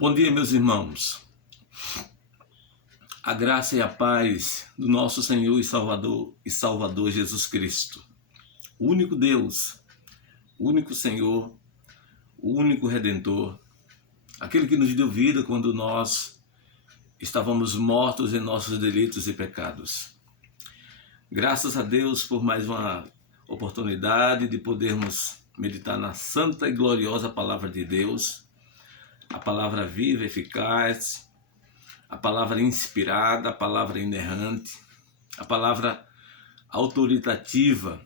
Bom dia, meus irmãos. A graça e a paz do nosso Senhor e Salvador Jesus Cristo. O único Deus, o único Senhor, o único Redentor, aquele que nos deu vida quando nós estávamos mortos em nossos delitos e pecados. Graças a Deus por mais uma oportunidade de podermos meditar na santa e gloriosa palavra de Deus, a palavra viva, eficaz, a palavra inspirada, a palavra inerrante, a palavra autoritativa,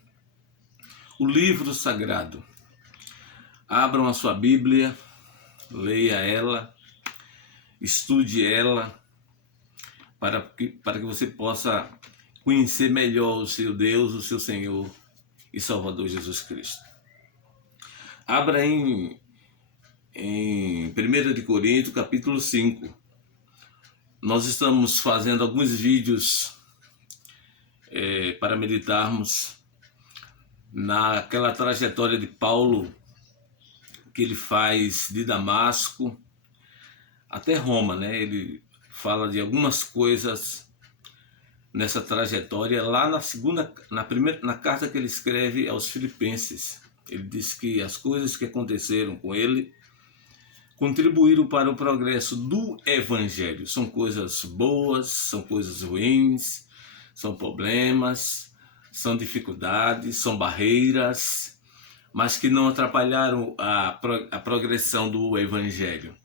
o livro sagrado. Abram a sua Bíblia, leia ela, estude ela, para que você possa conhecer melhor o seu Deus, o seu Senhor e Salvador Jesus Cristo. Abra em 1 de Coríntios, capítulo 5. Nós estamos fazendo alguns vídeos para meditarmos naquela trajetória de Paulo que ele faz de Damasco até Roma, né? Ele fala de algumas coisas nessa trajetória lá na carta que ele escreve aos Filipenses. Ele diz que as coisas que aconteceram com ele contribuíram para o progresso do Evangelho. São coisas boas, são coisas ruins, são problemas, são dificuldades, são barreiras, mas que não atrapalharam a progressão do Evangelho.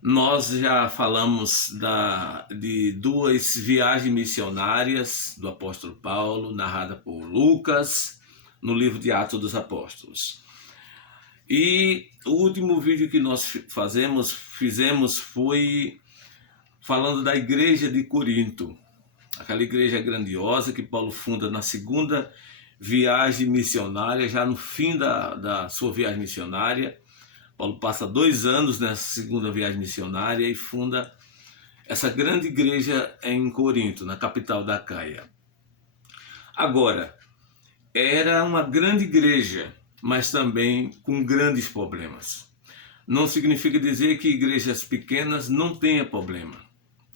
Nós já falamos de duas viagens missionárias do apóstolo Paulo, narrada por Lucas, no livro de Atos dos Apóstolos. E o último vídeo que nós fizemos foi falando da igreja de Corinto, aquela igreja grandiosa que Paulo funda na segunda viagem missionária, já no fim da sua viagem missionária. Paulo passa 2 anos nessa segunda viagem missionária e funda essa grande igreja em Corinto, na capital da Acaia. Agora, era uma grande igreja, mas também com grandes problemas. Não significa dizer que igrejas pequenas não tenham problema.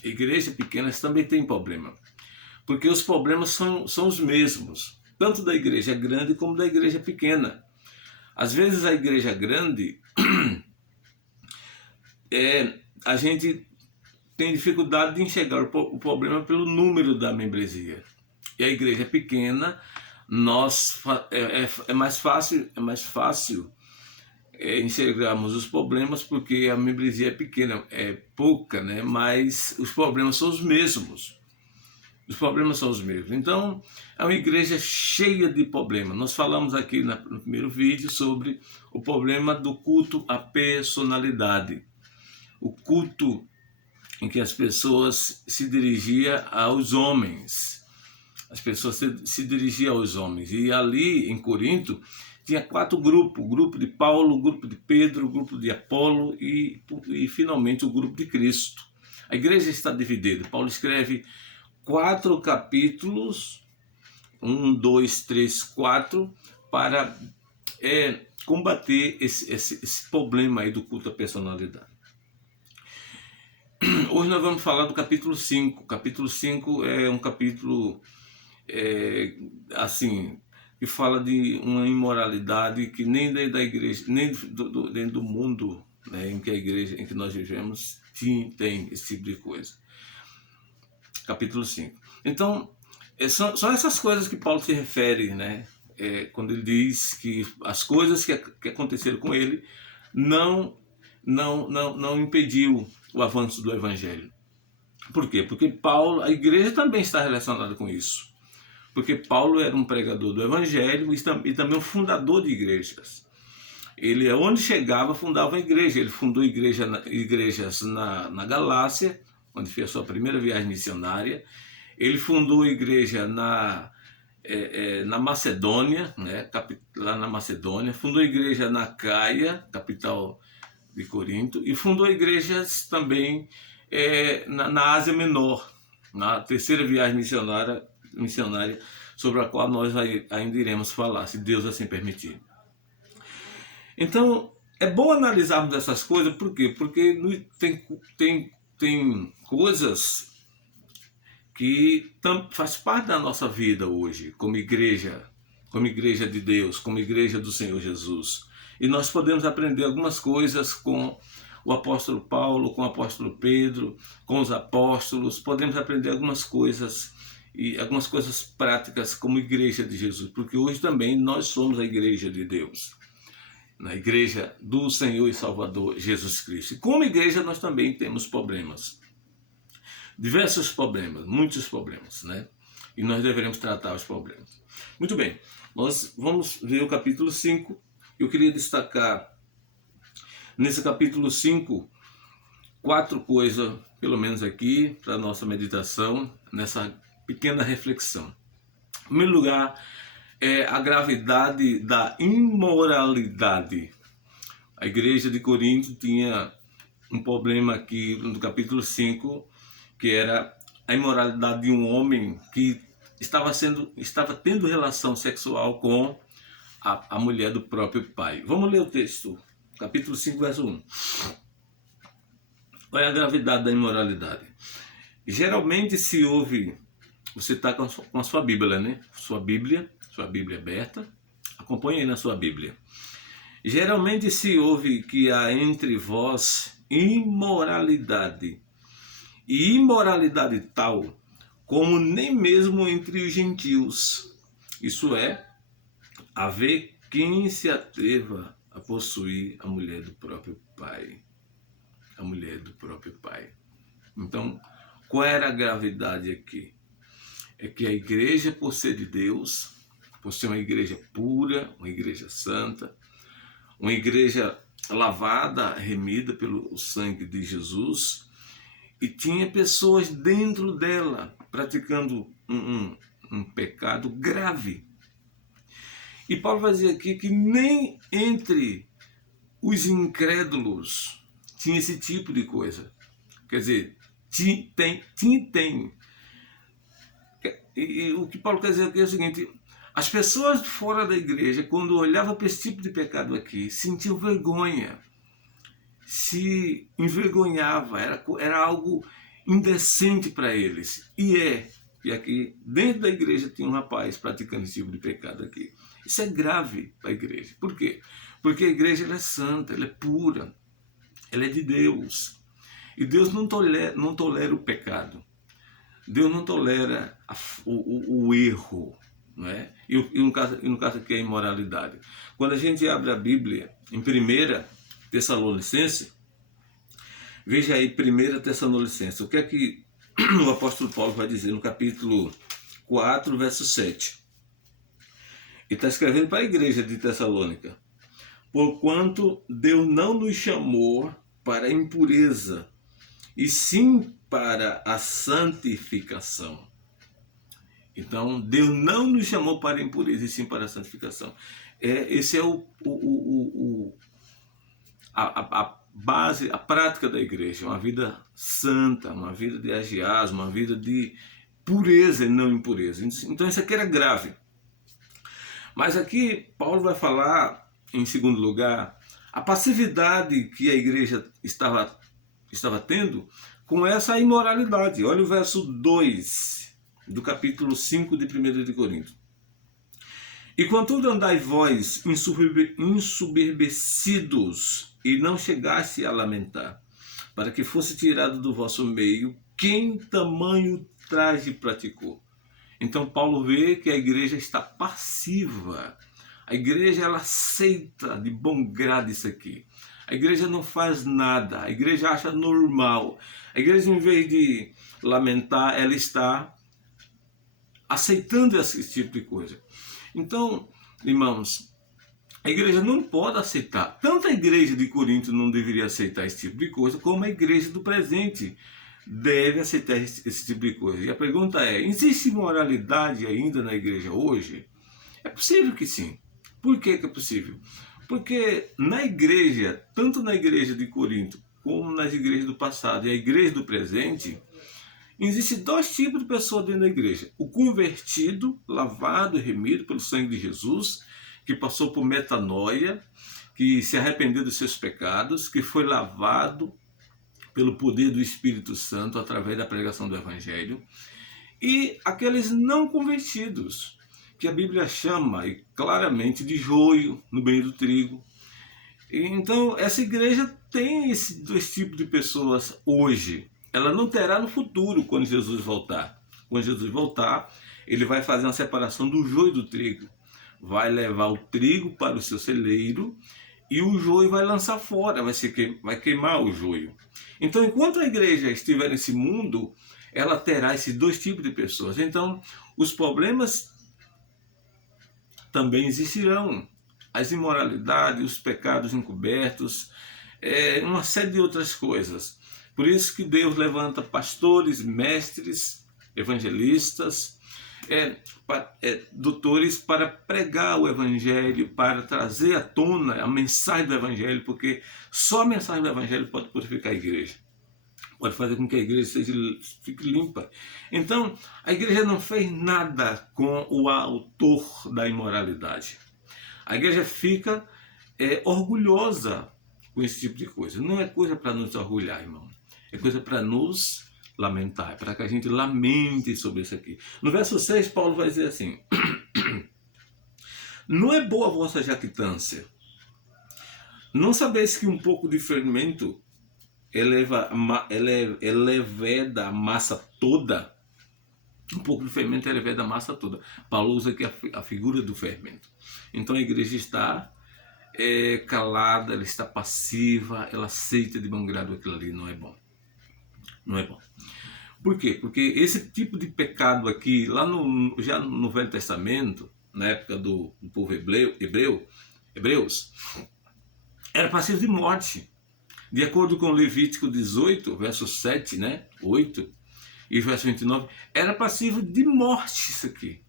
Igrejas pequenas também têm problema, porque os problemas são os mesmos, tanto da igreja grande como da igreja pequena. Às vezes a igreja grande, a gente tem dificuldade de enxergar o problema pelo número da membresia. E a igreja pequena, é mais fácil enxergarmos os problemas porque a membresia é pequena, é pouca, né? Mas os problemas são os mesmos. Então, é uma igreja cheia de problemas. Nós falamos aqui no primeiro vídeo sobre o problema do culto à personalidade. O culto em que as pessoas se dirigiam aos homens. As pessoas se dirigiam aos homens. E ali em Corinto tinha 4 grupos. O grupo de Paulo, o grupo de Pedro, o grupo de Apolo e finalmente o grupo de Cristo. A igreja está dividida. Paulo escreve 4 capítulos, 1, 2, 3, 4, para combater esse problema aí do culto à personalidade. Hoje nós vamos falar do capítulo 5. O capítulo 5 é um capítulo que fala de uma imoralidade que nem dentro da igreja, nem dentro do mundo, né, em que nós vivemos, tem esse tipo de coisa. Capítulo 5. Então, são essas coisas que Paulo se refere, né? Quando ele diz que as coisas que aconteceram com ele não impediu o avanço do Evangelho. Por quê? Porque a igreja também está relacionada com isso. Porque Paulo era um pregador do Evangelho e também um fundador de igrejas. Ele, onde chegava, fundava uma igreja. Ele fundou igrejas na Galácia, onde fez a sua primeira viagem missionária. Ele fundou a igreja na Macedônia, né, lá na Macedônia. Fundou a igreja na Acaia, capital de Corinto. E fundou igrejas também na Ásia Menor, na terceira viagem missionária, sobre a qual nós ainda iremos falar, se Deus assim permitir. Então, é bom analisarmos essas coisas, por quê? Porque tem coisas que faz parte da nossa vida hoje, como igreja de Deus, como igreja do Senhor Jesus. E nós podemos aprender algumas coisas com o apóstolo Paulo, com o apóstolo Pedro, com os apóstolos. Podemos aprender algumas coisas e algumas coisas práticas como igreja de Jesus, porque hoje também nós somos a igreja de Deus, na igreja do Senhor e Salvador Jesus Cristo. E como igreja nós também temos problemas, diversos problemas, muitos problemas, né? E nós devemos tratar os problemas. Muito bem, nós vamos ver o capítulo 5. Eu queria destacar nesse capítulo 5 4 coisas, pelo menos aqui, para a nossa meditação, nessa pequena reflexão. Em primeiro lugar, é a gravidade da imoralidade. A igreja de Corinto tinha um problema aqui no capítulo 5, que era a imoralidade de um homem que estava tendo relação sexual com a mulher do próprio pai. Vamos ler o texto, capítulo 5, verso 1. Olha a gravidade da imoralidade. Geralmente se ouve, você está com a sua Bíblia, né? Sua Bíblia aberta, acompanhe aí na sua Bíblia. Geralmente se ouve que há entre vós imoralidade, e imoralidade tal como nem mesmo entre os gentios. Isso é, haver quem se atreva a possuir a mulher do próprio pai. A mulher do próprio pai. Então, qual era a gravidade aqui? É que a igreja, por ser de Deus, por ser uma igreja pura, uma igreja santa, uma igreja lavada, remida pelo sangue de Jesus, e tinha pessoas dentro dela praticando um pecado grave. E Paulo vai dizer aqui que nem entre os incrédulos tinha esse tipo de coisa. Quer dizer, tem. E o que Paulo quer dizer aqui é o seguinte: as pessoas fora da igreja, quando olhavam para esse tipo de pecado aqui, sentiam vergonha, se envergonhava, era algo indecente para eles. E aqui dentro da igreja tinha um rapaz praticando esse tipo de pecado aqui. Isso é grave para a igreja. Por quê? Porque a igreja ela é santa, ela é pura, ela é de Deus. E Deus não tolera o pecado. Deus não tolera o erro. Não é? E no caso aqui é a imoralidade. Quando a gente abre a Bíblia em 1 Tessalonicenses, veja aí 1 Tessalonicenses, o que é que o apóstolo Paulo vai dizer no capítulo 4, verso 7. Ele está escrevendo para a igreja de Tessalônica. Porquanto Deus não nos chamou para a impureza, e sim para a santificação. Então, Deus não nos chamou para a impureza, e sim para a santificação. Esse é a base, a prática da igreja, uma vida santa, uma vida de agiasmo, uma vida de pureza e não impureza. Então isso aqui era grave. Mas aqui Paulo vai falar, em segundo lugar, a passividade que a igreja estava tendo com essa imoralidade. Olha o verso 2 do capítulo 5 de 1 de Coríntios. E contudo andai vós ensoberbecidos, e não chegasse a lamentar, para que fosse tirado do vosso meio quem tamanho traje praticou. Então Paulo vê que a igreja está passiva. A igreja ela aceita de bom grado isso aqui. A igreja não faz nada, a igreja acha normal. A igreja, em vez de lamentar, ela está aceitando esse tipo de coisa. Então, irmãos, a igreja não pode aceitar. Tanto a igreja de Corinto não deveria aceitar esse tipo de coisa, como a igreja do presente deve aceitar esse tipo de coisa. E a pergunta é: existe moralidade ainda na igreja hoje? É possível que sim. Por que é possível? Porque na igreja, tanto na igreja de Corinto, como nas igrejas do passado e a igreja do presente, existem dois tipos de pessoas dentro da igreja. O convertido, lavado e remido pelo sangue de Jesus, que passou por metanoia, que se arrependeu dos seus pecados, que foi lavado pelo poder do Espírito Santo através da pregação do Evangelho, e aqueles não convertidos, que a Bíblia chama claramente de joio no meio do trigo. Então, essa igreja tem esses dois tipos de pessoas hoje. Ela não terá no futuro, quando Jesus voltar. Quando Jesus voltar, ele vai fazer uma separação do joio do trigo. Vai levar o trigo para o seu celeiro e o joio vai lançar fora, vai queimar o joio. Então, enquanto a igreja estiver nesse mundo, ela terá esses dois tipos de pessoas. Então, os problemas também existirão. As imoralidades, os pecados encobertos, uma série de outras coisas. Por isso que Deus levanta pastores, mestres, evangelistas, doutores para pregar o Evangelho, para trazer à tona a mensagem do Evangelho, porque só a mensagem do Evangelho pode purificar a igreja, pode fazer com que a igreja fique limpa. Então, a igreja não fez nada com o autor da imoralidade. A igreja fica orgulhosa com esse tipo de coisa. Não é coisa para nos orgulhar, irmão. É coisa para nos lamentar, é para que a gente lamente sobre isso aqui. No verso 6, Paulo vai dizer assim: não é boa a vossa jactância. Não sabeis que um pouco de fermento eleveda a massa toda? Um pouco de fermento eleveda a massa toda. Paulo usa aqui a figura do fermento. Então a igreja está calada, ela está passiva, ela aceita de bom grado aquilo ali. Não é bom. Não é bom. Por quê? Porque esse tipo de pecado aqui, já no Velho Testamento, na época do povo hebreus, era passivo de morte. De acordo com Levítico 18, verso 7, 8 e verso 29, era passivo de morte isso aqui.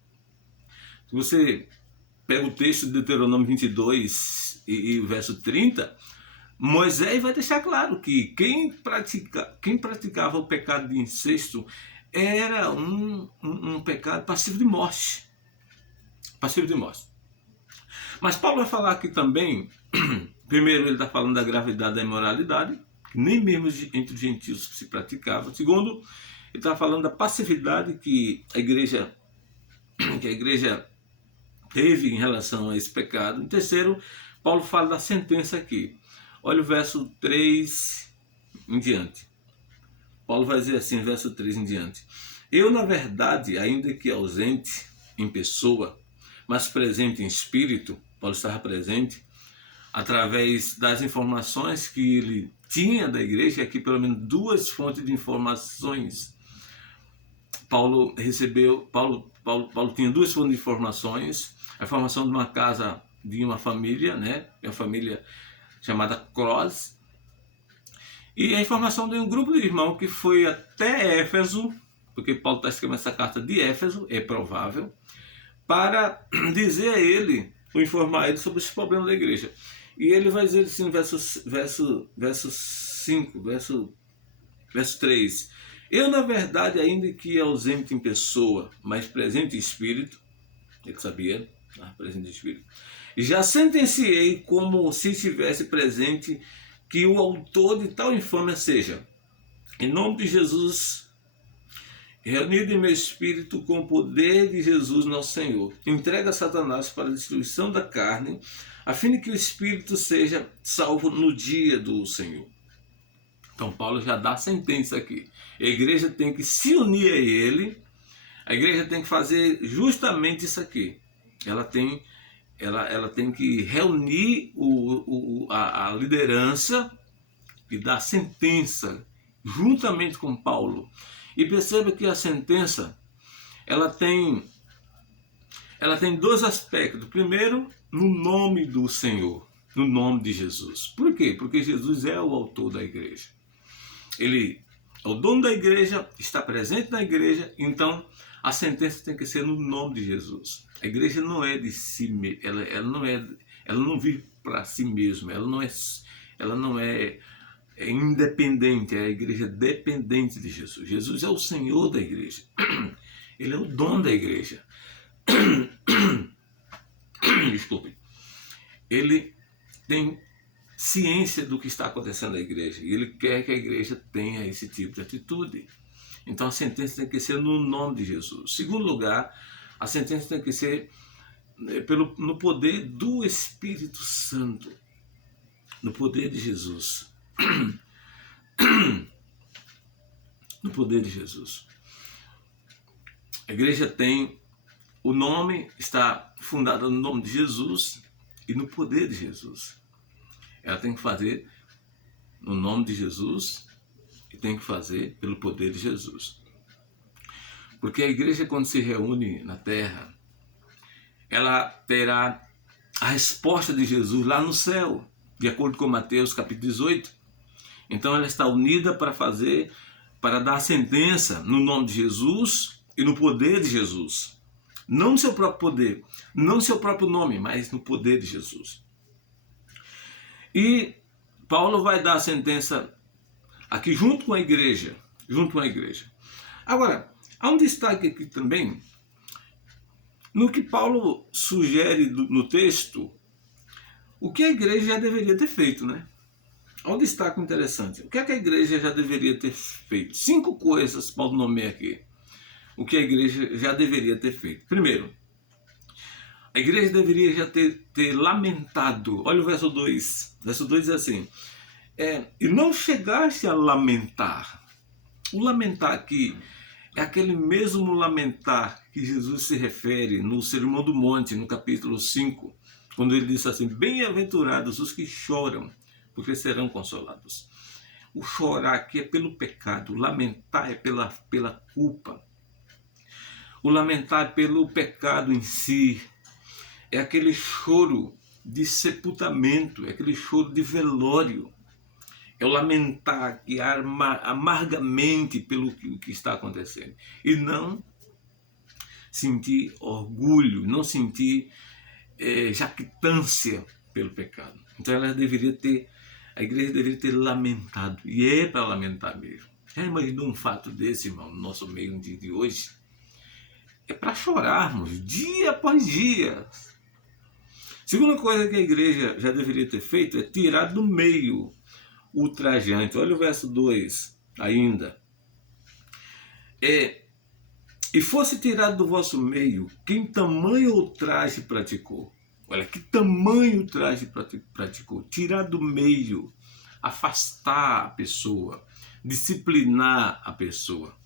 Se você pega o texto de Deuteronômio 22 e o verso 30, Moisés vai deixar claro que quem praticava o pecado de incesto era um pecado passivo de morte. Passivo de morte. Mas Paulo vai falar aqui também, primeiro ele está falando da gravidade da imoralidade, que nem mesmo entre os gentios se praticava. Segundo, ele está falando da passividade que a igreja teve em relação a esse pecado. Em terceiro, Paulo fala da sentença aqui. Olha o verso 3 em diante. Paulo vai dizer assim, verso 3 em diante: eu, na verdade, ainda que ausente em pessoa, mas presente em espírito, Paulo estava presente, através das informações que ele tinha da igreja, aqui pelo menos duas fontes de informações. Paulo tinha duas fontes de informações: a informação de uma casa, de uma família, uma família chamada Cross, e a informação de um grupo de irmãos que foi até Éfeso, porque Paulo está escrevendo essa carta de Éfeso, é provável, para dizer a ele, ou informar ele sobre esse problema da igreja. E ele vai dizer assim no verso 3: eu, na verdade, ainda que ausente em pessoa, mas presente em espírito, ele sabia, presente em espírito, já sentenciei como se estivesse presente que o autor de tal infâmia seja, em nome de Jesus, reunido em meu espírito com o poder de Jesus nosso Senhor, entrega a Satanás para a destruição da carne, a fim de que o espírito seja salvo no dia do Senhor. Então Paulo já dá a sentença aqui. A igreja tem que se unir a ele, a igreja tem que fazer justamente isso aqui. Ela tem que reunir a liderança e dar sentença juntamente com Paulo. E perceba que a sentença ela tem dois aspectos. Primeiro, no nome do Senhor, no nome de Jesus. Por quê? Porque Jesus é o autor da igreja. Ele é o dono da igreja, está presente na igreja, então a sentença tem que ser no nome de Jesus. A igreja não é de si, ela não vive para si mesma, ela não é independente, é a igreja dependente de Jesus. Jesus é o Senhor da igreja, ele é o dono da igreja. Desculpe. Ele tem ciência do que está acontecendo na igreja. E ele quer que a igreja tenha esse tipo de atitude. Então a sentença tem que ser no nome de Jesus. Segundo lugar, a sentença tem que ser no poder do Espírito Santo. No poder de Jesus. No poder de Jesus. A igreja tem, o nome está fundado no nome de Jesus e no poder de Jesus. Ela tem que fazer no nome de Jesus e tem que fazer pelo poder de Jesus. Porque a igreja, quando se reúne na terra, ela terá a resposta de Jesus lá no céu, de acordo com Mateus capítulo 18. Então ela está unida para dar a sentença no nome de Jesus e no poder de Jesus. Não no seu próprio poder, não no seu próprio nome, mas no poder de Jesus. E Paulo vai dar a sentença aqui junto com a igreja. Agora, há um destaque aqui também no que Paulo sugere no texto, o que a igreja já deveria ter feito, né? Há um destaque interessante. O que é que a igreja já deveria ter feito? 5 coisas Paulo nomeia aqui. O que a igreja já deveria ter feito. Primeiro, a igreja deveria já ter lamentado. Olha o verso 2. O verso 2 diz assim: e não chegaste a lamentar. O lamentar aqui é aquele mesmo lamentar que Jesus se refere no Sermão do Monte, no capítulo 5, quando ele diz assim: bem-aventurados os que choram, porque serão consolados. O chorar aqui é pelo pecado, o lamentar é pela culpa. O lamentar é pelo pecado em si. É aquele choro de sepultamento, é aquele choro de velório. É o lamentar aqui amargamente pelo que está acontecendo. E não sentir orgulho, não sentir jactância pelo pecado. Então a igreja deveria ter lamentado. E é para lamentar mesmo. Já imaginou um fato desse, irmão, no nosso meio no dia de hoje? É para chorarmos dia após dia. Segunda coisa que a igreja já deveria ter feito é tirar do meio o ultrajante. Olha o verso 2 ainda. E fosse tirado do vosso meio quem tamanho ultraje praticou. Olha, que tamanho ultraje praticou. Tirar do meio, afastar a pessoa, disciplinar a pessoa.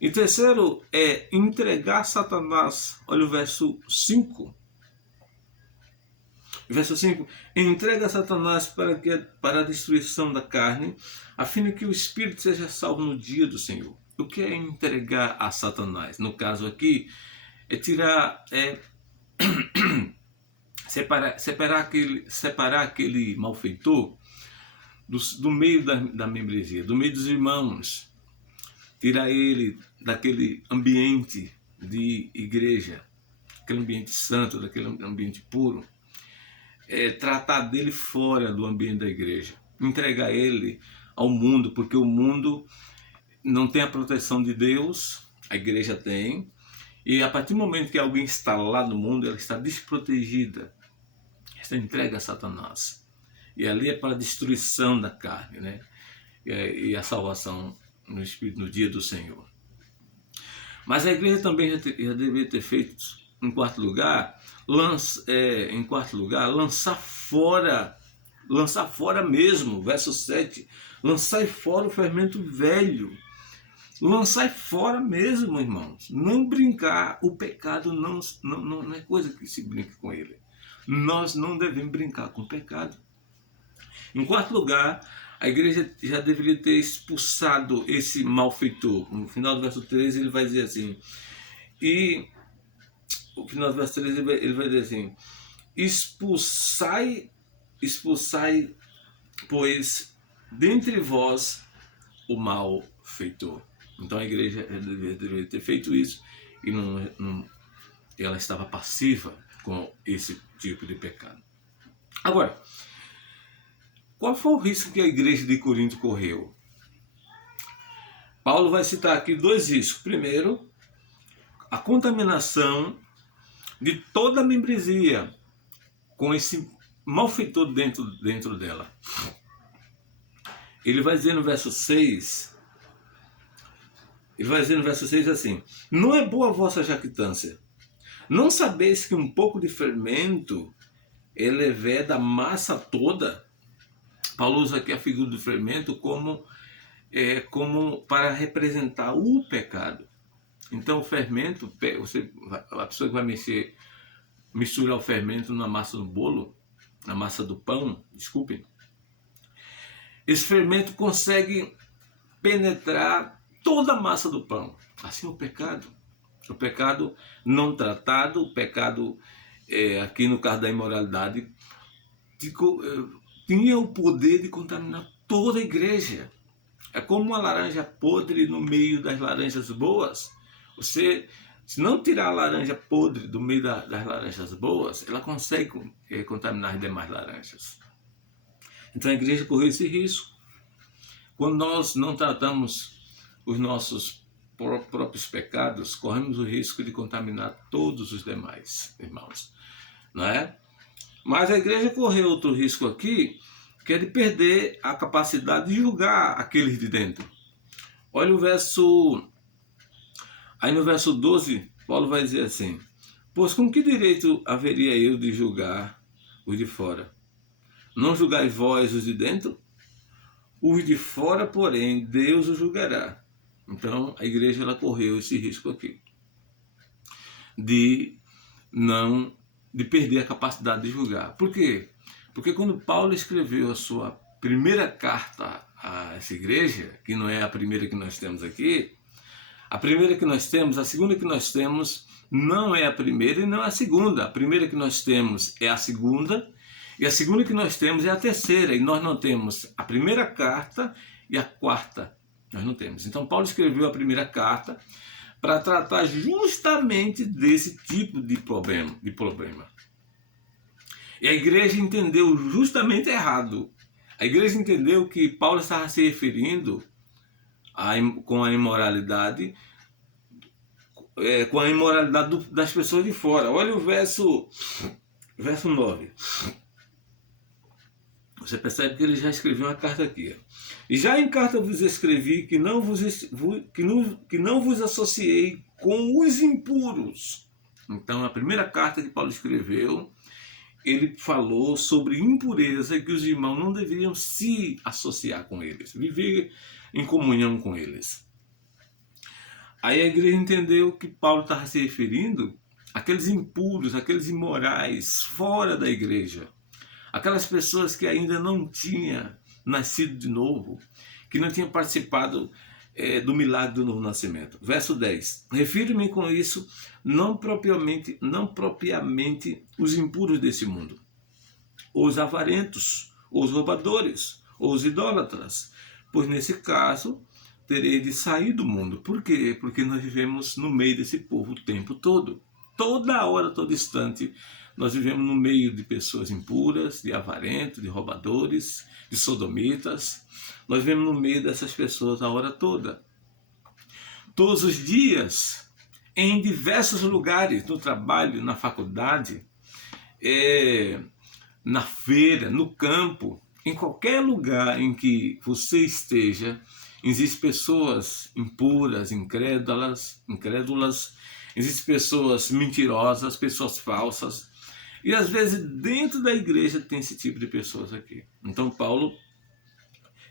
E terceiro é entregar Satanás. Olha o verso 5. Verso 5. Entrega Satanás para a destruição da carne, a fim de que o espírito seja salvo no dia do Senhor. O que é entregar a Satanás? No caso aqui, é tirar, separar aquele malfeitor do meio da membresia, do meio dos irmãos. Tirar ele daquele ambiente de igreja, aquele ambiente santo, daquele ambiente puro. Tratar dele fora do ambiente da igreja. Entregar ele ao mundo, porque o mundo não tem a proteção de Deus, a igreja tem. E a partir do momento que alguém está lá no mundo, ela está desprotegida. Está entregue a Satanás. E ali é para a destruição da carne, né? E a salvação no Espírito no dia do Senhor. Mas a igreja também já deveria ter feito, em quarto lugar, lançar fora mesmo, verso 7, lançai fora o fermento velho. Lançai fora mesmo, irmãos. Não brincar, o pecado não é coisa que se brinque com ele. Nós não devemos brincar com o pecado. Em quarto lugar, a igreja já deveria ter expulsado esse malfeitor. No final do verso 13 ele vai dizer assim, no final do verso 13 ele vai dizer assim, expulsai, pois, dentre vós o malfeitor. Então a igreja deveria ter feito isso e ela estava passiva com esse tipo de pecado. Agora, qual foi o risco que a igreja de Corinto correu? Paulo vai citar aqui 2 riscos. Primeiro, a contaminação de toda a membresia com esse malfeitor dentro dela. Ele vai dizer no verso 6, assim: não é boa a vossa jactância. Não sabeis que um pouco de fermento eleveda a massa toda? Paulo usa aqui a figura do fermento como para representar o pecado. Então o fermento, a pessoa que vai misturar o fermento na massa do bolo, na massa do pão, desculpem, esse fermento consegue penetrar toda a massa do pão. Assim é o pecado não tratado, o pecado, aqui no caso da imoralidade, tinha o poder de contaminar toda a igreja. É como uma laranja podre no meio das laranjas boas. Se não tirar a laranja podre do meio das laranjas boas, ela consegue contaminar as demais laranjas. Então a igreja correu esse risco. Quando nós não tratamos os nossos próprios pecados, corremos o risco de contaminar todos os demais irmãos, não é? Mas a igreja correu outro risco aqui, que é de perder a capacidade de julgar aqueles de dentro. Olha o verso... Aí no verso 12, Paulo vai dizer assim: pois com que direito haveria eu de julgar os de fora? Não julgai vós os de dentro? Os de fora, porém, Deus os julgará. Então a igreja ela correu esse risco aqui de perder a capacidade de julgar. Por quê? Porque quando Paulo escreveu a sua primeira carta a essa igreja, que não é a primeira que nós temos aqui, a primeira que nós temos, a segunda que nós temos não é a primeira e não é a segunda. A primeira que nós temos é a segunda e a segunda que nós temos é a terceira. E nós não temos a primeira carta e a quarta. Nós não temos. Então Paulo escreveu a primeira carta para tratar justamente desse tipo de problema. E a igreja entendeu justamente errado. A igreja entendeu que Paulo estava se referindo com a imoralidade das pessoas de fora. Olha o verso 9. Você percebe que ele já escreveu uma carta aqui. E já em carta vos escrevi que não vos associei com os impuros. Então, a primeira carta que Paulo escreveu, ele falou sobre impureza e que os irmãos não deveriam se associar com eles, viver em comunhão com eles. Aí a igreja entendeu que Paulo estava se referindo àqueles impuros, àqueles imorais fora da igreja. Aquelas pessoas que ainda não tinham nascido de novo, que não tinham participado do milagre do novo nascimento. Verso 10. Refiro-me com isso não propriamente os impuros desse mundo, ou os avarentos, ou os roubadores, ou os idólatras, pois nesse caso terei de sair do mundo. Por quê? Porque nós vivemos no meio desse povo o tempo todo. Toda hora, todo instante, nós vivemos no meio de pessoas impuras, de avarentos, de roubadores, de sodomitas. Nós vivemos no meio dessas pessoas a hora toda. Todos os dias, em diversos lugares, no trabalho, na faculdade, na feira, no campo, em qualquer lugar em que você esteja, existem pessoas impuras, incrédulas, existem pessoas mentirosas, pessoas falsas. E às vezes dentro da igreja tem esse tipo de pessoas aqui. Então Paulo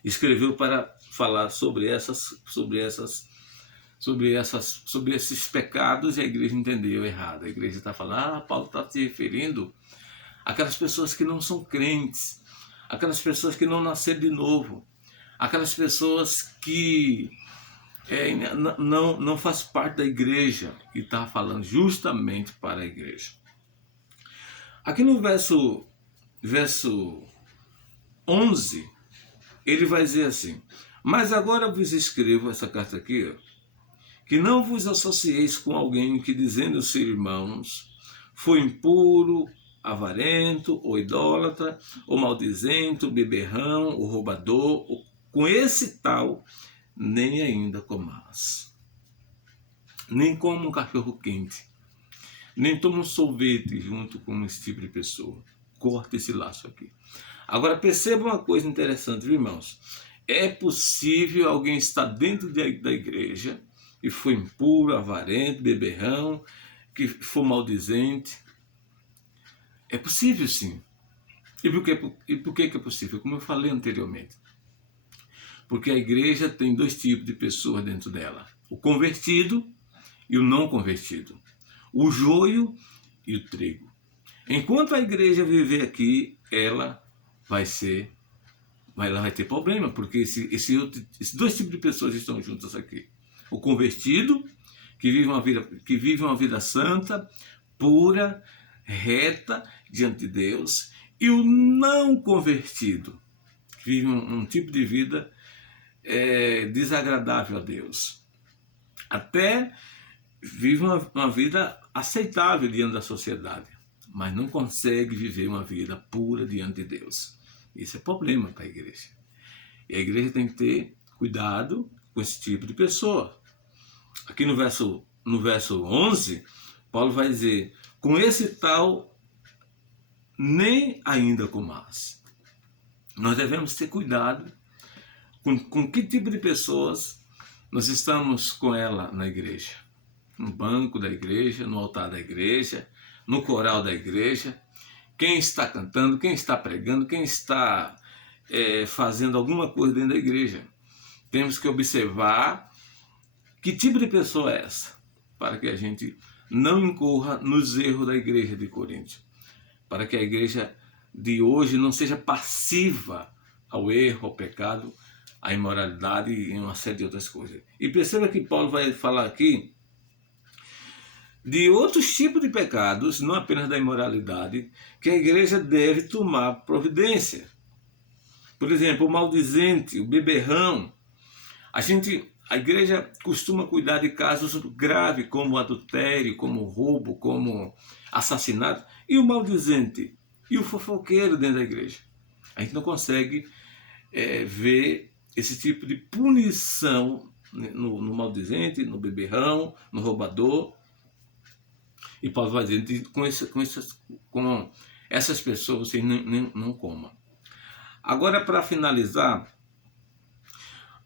escreveu para falar sobre esses pecados e a igreja entendeu errado. A igreja está falando, Paulo está se referindo àquelas pessoas que não são crentes, aquelas pessoas que não nasceram de novo, aquelas pessoas que não faz parte da igreja, e está falando justamente para a igreja. Aqui no verso 11, ele vai dizer assim: mas agora vos escrevo essa carta aqui, que não vos associeis com alguém que, dizendo ser irmãos, foi impuro, avarento, ou idólatra, ou maldizente, ou beberrão, ou roubador, com esse tal, nem ainda comais. Nem como um cachorro quente, nem toma um sorvete junto com esse tipo de pessoa. corta esse laço aqui. Agora perceba uma coisa interessante, viu, irmãos? É possível alguém estar dentro da igreja e foi impuro, avarento, beberrão, que for maldizente. É possível, sim. E por que é possível? Como eu falei anteriormente. Porque a igreja tem dois tipos de pessoas dentro dela: o convertido e o não convertido, o joio e o trigo. Enquanto a igreja viver aqui, ela vai ter problema, porque esses dois tipos de pessoas estão juntas aqui: o convertido, que vive uma vida santa, pura, reta diante de Deus, e o não convertido, que vive um tipo de vida desagradável a Deus. Até vive uma vida aceitável diante da sociedade, mas não consegue viver uma vida pura diante de Deus. Isso é problema para a igreja. E a igreja tem que ter cuidado com esse tipo de pessoa. Aqui no verso 11, Paulo vai dizer: com esse tal, nem ainda comás. Nós devemos ter cuidado com que tipo de pessoas nós estamos com ela na igreja. No banco da igreja, no altar da igreja, no coral da igreja. Quem está cantando, quem está pregando, quem está fazendo alguma coisa dentro da igreja. Temos que observar que tipo de pessoa é essa, para que a gente não incorra nos erros da igreja de Corinto, para que a igreja de hoje não seja passiva ao erro, ao pecado, à imoralidade e uma série de outras coisas. E perceba que Paulo vai falar aqui de outros tipos de pecados, não apenas da imoralidade, que a igreja deve tomar providência. Por exemplo, o maldizente, o beberrão. A igreja costuma cuidar de casos graves, como adultério, como roubo, como assassinato. E o maldizente? E o fofoqueiro dentro da igreja? A gente não consegue ver esse tipo de punição no maldizente, no beberrão, no roubador. E Paulo vai dizer: com essas pessoas você não coma. Agora, para finalizar,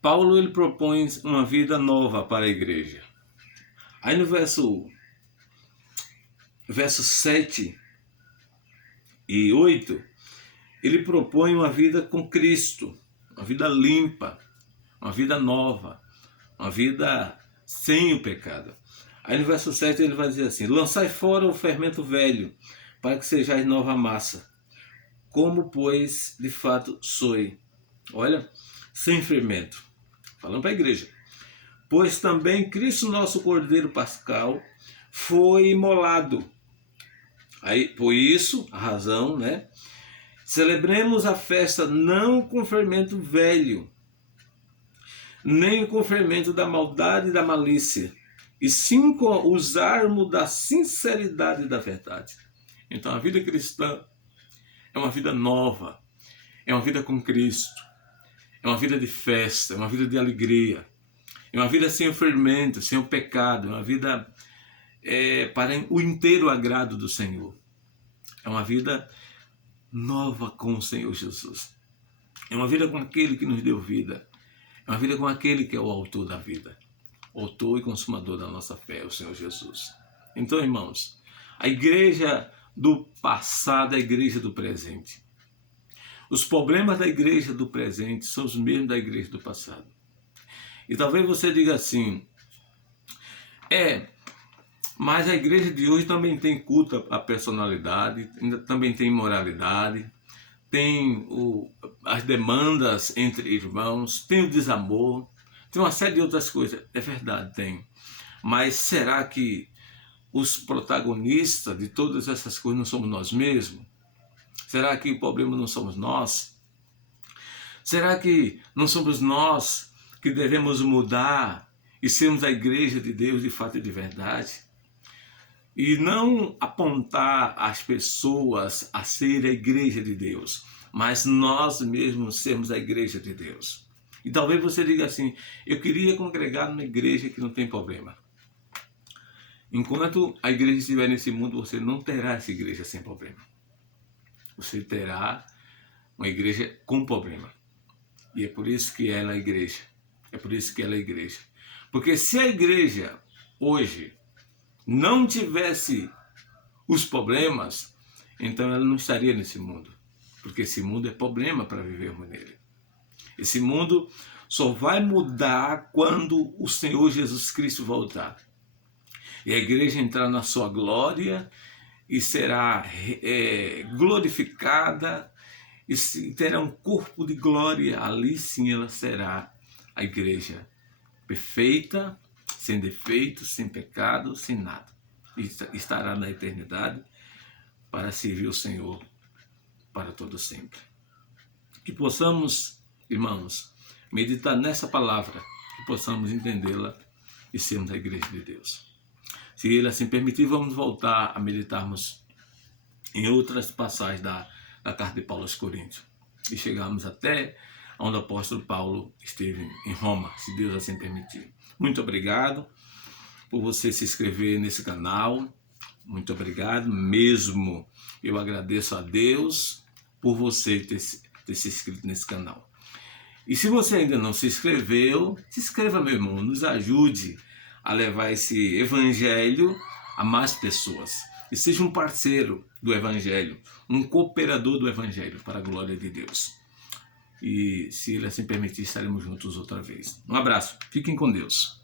Paulo ele propõe uma vida nova para a igreja. Aí no verso 7 e 8, ele propõe uma vida com Cristo, uma vida limpa, uma vida nova, uma vida sem o pecado. Aí no verso 7 ele vai dizer assim: lançai fora o fermento velho, para que sejais nova massa, como pois de fato sois. Olha, sem fermento. Falando para a igreja. Pois também Cristo, nosso Cordeiro Pascal, foi imolado. Aí, por isso, a razão, né? Celebremos a festa não com fermento velho, nem com fermento da maldade e da malícia, e sim com usarmos da sinceridade da verdade. Então a vida cristã é uma vida nova, é uma vida com Cristo, é uma vida de festa, é uma vida de alegria, é uma vida sem o fermento, sem o pecado, é uma vida para o inteiro agrado do Senhor. É uma vida nova com o Senhor Jesus. É uma vida com aquele que nos deu vida. É uma vida com aquele que é o autor da vida, o autor e consumador da nossa fé, o Senhor Jesus. Então, irmãos, a igreja do passado é a igreja do presente. Os problemas da igreja do presente são os mesmos da igreja do passado. E talvez você diga assim: mas a igreja de hoje também tem culto à personalidade, também tem imoralidade, tem as demandas entre irmãos, tem o desamor, tem uma série de outras coisas. É verdade, tem. Mas será que os protagonistas de todas essas coisas não somos nós mesmos? Será que o problema não somos nós? Será que não somos nós que devemos mudar e sermos a igreja de Deus de fato e de verdade? E não apontar as pessoas a ser a igreja de Deus, mas nós mesmos sermos a igreja de Deus. E talvez você diga assim: eu queria congregar numa igreja que não tem problema. Enquanto a igreja estiver nesse mundo, você não terá essa igreja sem problema. você terá uma igreja com problema. E é por isso que ela é igreja. É por isso que ela é igreja. Porque se a igreja hoje não tivesse os problemas, então ela não estaria nesse mundo. Porque esse mundo é problema para vivermos nele. Esse mundo só vai mudar quando o Senhor Jesus Cristo voltar. E a igreja entrar na sua glória e será glorificada e terá um corpo de glória. Ali sim ela será a igreja perfeita, sem defeito, sem pecado, sem nada. E estará na eternidade para servir o Senhor para todo sempre. Que possamos, irmãos, meditar nessa palavra, que possamos entendê-la e sermos a igreja de Deus. Se Ele assim permitir, vamos voltar a meditarmos em outras passagens da carta de Paulo aos Coríntios. E chegamos até onde o apóstolo Paulo esteve em Roma, se Deus assim permitir. Muito obrigado por você se inscrever nesse canal. Muito obrigado mesmo. Eu agradeço a Deus por você ter se inscrito nesse canal. E se você ainda não se inscreveu, se inscreva, meu irmão. Nos ajude a levar esse evangelho a mais pessoas. E seja um parceiro do evangelho, um cooperador do evangelho, para a glória de Deus. E se Ele assim permitir, estaremos juntos outra vez. Um abraço. Fiquem com Deus.